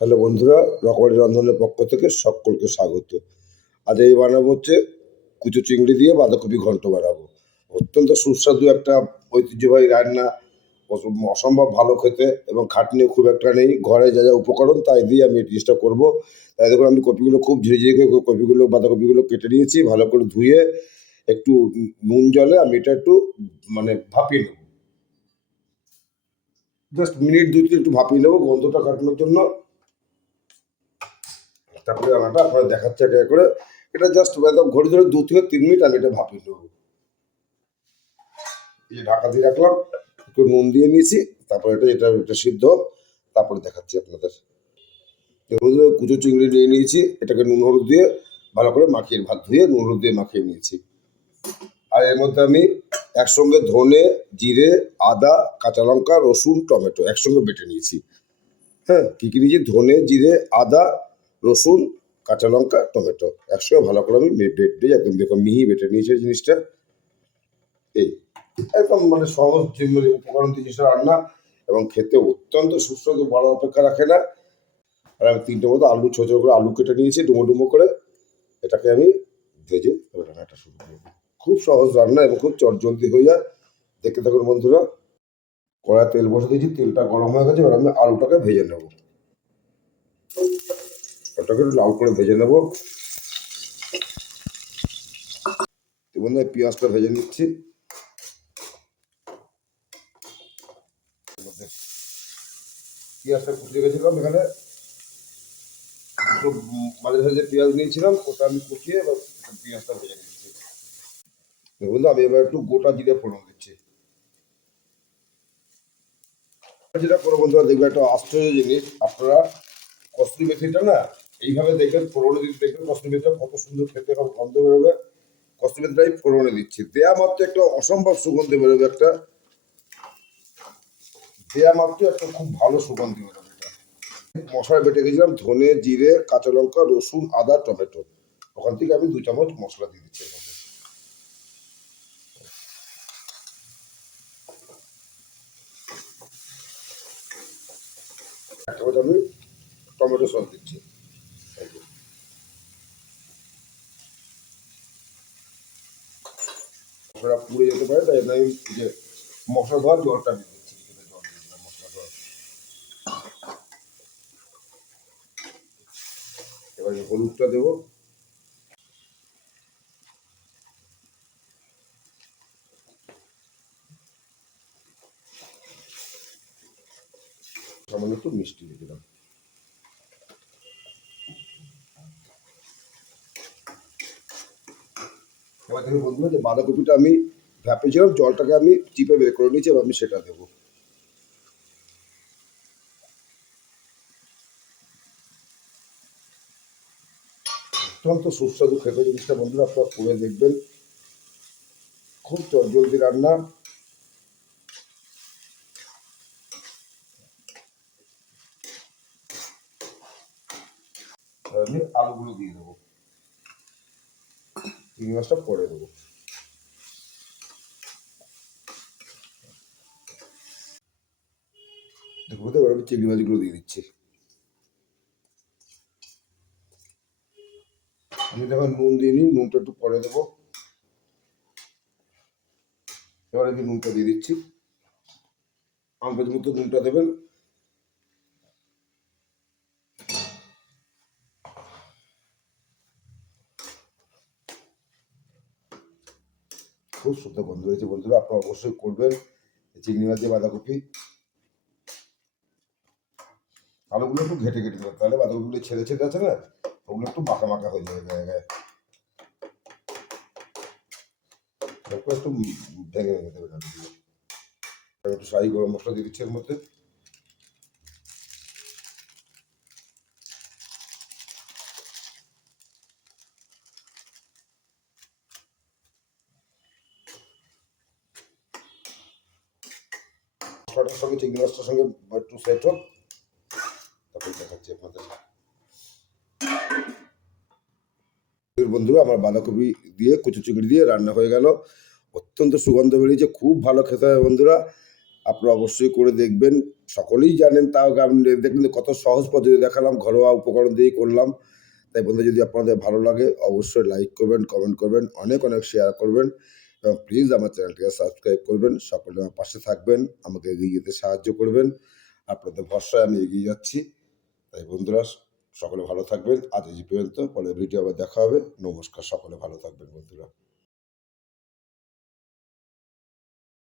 Hello বন্ধুরা, রকমারি রন্ধনের পক্ষ থেকে সকলকে স্বাগত। আজ এই বানাবো হচ্ছে কুচো চিংড়ি দিয়ে বাঁধাকপি ঘন্ট বানাবো। অত্যন্ত সুস্বাদু একটা ঐতিহ্যবাহী রান্না, অসম্ভব ভালো খেতে এবং খাটনিও খুব একটা নেই। ঘরে যা যা উপকরণ তাই দিয়ে আমি এই জিনিসটা করবো। তাই দেখুন আমি কপিগুলো খুব ঝিরিঝিরি করে বাঁধাকপিগুলো কেটে নিয়েছি, ভালো করে ধুয়ে একটু নুন জলে আমি এটা একটু ভাপিয়ে নেবো। জাস্ট মিনিট ২-৩ একটু ভাপিয়ে নেবো গন্ধটা কাটানোর জন্য। তারপরে রান্নাটা আপনারা দেখাচ্ছে একে করে। এটা জাস্ট একদম ঘড়ি ধরে ২ থেকে ৩ মিনিট আমি এটা ভাপিয়ে নেবো। এই যে ঢাকা দিয়ে রাখলাম, একটু নুন দিয়ে নিয়েছি, তারপরে এটা সিদ্ধ হোক, তারপরে দেখাচ্ছি আপনাদের। বন্ধুরা কুচো চিংড়ি নিয়ে নিয়েছি, এটাকে নুন হলুদ দিয়ে ভালো করে মাখিয়ে, ভাত ধুয়ে নুন হলুদ দিয়ে মাখিয়ে নিয়েছি। আর এর মধ্যে আমি একসঙ্গে ধনে, জিরে, আদা, কাঁচা লঙ্কা, রসুন, টমেটো একসঙ্গে বেটে নিয়েছি। হ্যাঁ, কী কী নিয়েছি? ধনে, জিরে, আদা, রসুন, কাঁচা লঙ্কা, টমেটো একসঙ্গে ভালো করে আমি বেটে একদম দেখুন মিহি বেটে নিয়েছি এই জিনিসটা। এই একদম সহজ উপকরণ দিয়ে জিনিসটা রান্না এবং খেতে অত্যন্ত সুস্বাদু, বড় অপেক্ষা রাখে না। আর আমি ৩টে মতো আলু ছোটো ছোটো করে আলু কেটে নিয়েছি ডুমো ডুমো করে। এটাকে আমি ভেজে রান্নাটা শুরু করব। খুব সহজ রান্না এবং খুব চটজলদি হয়ে যায়। দেখতে থাকুন বন্ধুরা। কড়ায় তেল বসে দিয়েছি, তেলটা গরম হয়ে গেছে, এবার আমি আলুটাকে ভেজে নেব। ওটাকে একটু লাল করে ভেজে নেব। বন্ধু পেঁয়াজটা ভেজে নিচ্ছি। পেঁয়াজটা কুচিয়ে গেছিলাম, এখানে একটু মাঝে সাঝে পেঁয়াজ নিয়েছিলাম, ওটা আমি কুচিয়ে এবার পেঁয়াজটা ভেজে নিচ্ছি। বন্ধু আমি এবার একটু গোটা জিরে ফোড়ন দিচ্ছি। যেটা করো বন্ধুরা, দেখবে একটা আশ্চর্য জিনিস, আপনারা কস্তুরি মেথিটা না এইভাবে দেখবেন ফোড়নে দিতে, দেখবেন কস্তুরি মেথিটা কত সুন্দর খেতে হবে, গন্ধ বেরোবে। কস্তুরি মেথিটা আমি ফোড়নে দিচ্ছি, দেয়া মাত্র একটা অসম্ভব সুগন্ধি বেরোবে, একটা দেয়া মাত্র একটা খুব ভালো সুগন্ধি বেরোবে। মশলা বেটে গেছিলাম ধনে, জিরে, কাঁচা লঙ্কা, রসুন, আদা, টমেটো, ওখান থেকে আমি 2 চামচ মশলা দিয়ে দিচ্ছি। এক চামচ আমি টমেটো সস দিচ্ছি। মশলা পুড়ে যেতে পারে, তাই আমি যে মশলা ধোয়ার জলটা দিয়ে দিচ্ছি। জল দিয়ে দিলাম মশলা ধোয়ার। এবার হলুদটা দেবো। সামান্য একটু মিষ্টি দিয়ে দিলাম। এবার দেখুন বন্ধুরা, যে বাঁধাকপিটা আমি ভেপেছিলাম, জলটাকে আমি চিপে বের করে নিয়েছি, এবার আমি সেটা দেবো। অত্যন্ত সুস্বাদু খেতে জিনিসটা বন্ধুরা, আপনারা করে দেখবেন। খুব জলদি রান্না। আমি আলুগুলো দিয়ে দেবো, চিংড়ি মাছটা পরে দেবো। দেখবো তো, এবার আমি চিংড়ি মাছগুলো দিয়ে দিচ্ছি। আমি দেখুন নুন দিয়ে নিই, নুনটা একটু পরে দেবো। এবার আমি নুনটা দিয়ে দিচ্ছি, আন্দাজ মতো নুনটা দেবেন। খুব সুন্দর গন্ধ হয়েছে বন্ধুরা, আপনারা অবশ্যই করবেন। চিংড়ি মাছ দিয়ে বাঁধাকপি, আলুগুলো একটু ঘেটে ঘেটে দেবেন, তাহলে বাঁধাকপিগুলো ছেড়ে ছেড়ে আছে না, ওগুলো একটু মাখা মাখা হয়ে যাবে গায়ে গায়ে। তারপর একটু ভেঙে ভেঙে দেবেন আলুগুলো। একটু শাহি গরম মশলা দিয়ে দিচ্ছি এর মধ্যে। মশলাটার সঙ্গে চিংড়ি মাছটার সঙ্গে একটু সেট হোক, তারপর দেখাচ্ছি আপনাদের। বন্ধুরা আমার বাঁধাকপি দিয়ে কুচো চিংড়ি দিয়ে রান্না হয়ে গেল। অত্যন্ত সুগন্ধ বেরিয়েছে, খুব ভালো খেতে হবে বন্ধুরা। আপনারা অবশ্যই করে দেখবেন। সকলেই জানেন, তাও আপনি দেখবেন যে কত সহজ পদ্ধতি দেখালাম, ঘরোয়া উপকরণ দিয়েই করলাম। তাই বন্ধুরা, যদি আপনাদের ভালো লাগে অবশ্যই লাইক করবেন, কমেন্ট করবেন, অনেক অনেক শেয়ার করবেন এবং প্লিজ আমার চ্যানেলটিকে সাবস্ক্রাইব করবেন। সকলে আমার পাশে থাকবেন, আমাকে এগিয়ে যেতে সাহায্য করবেন। আপনাদের ভরসায় আমি এগিয়ে যাচ্ছি। তাই বন্ধুরা, সকলে ভালো থাকবেন। আজ এই পর্যন্ত, পরের ভিডিও আবার দেখা হবে। নমস্কার, সকলে ভালো থাকবেন বন্ধুরা।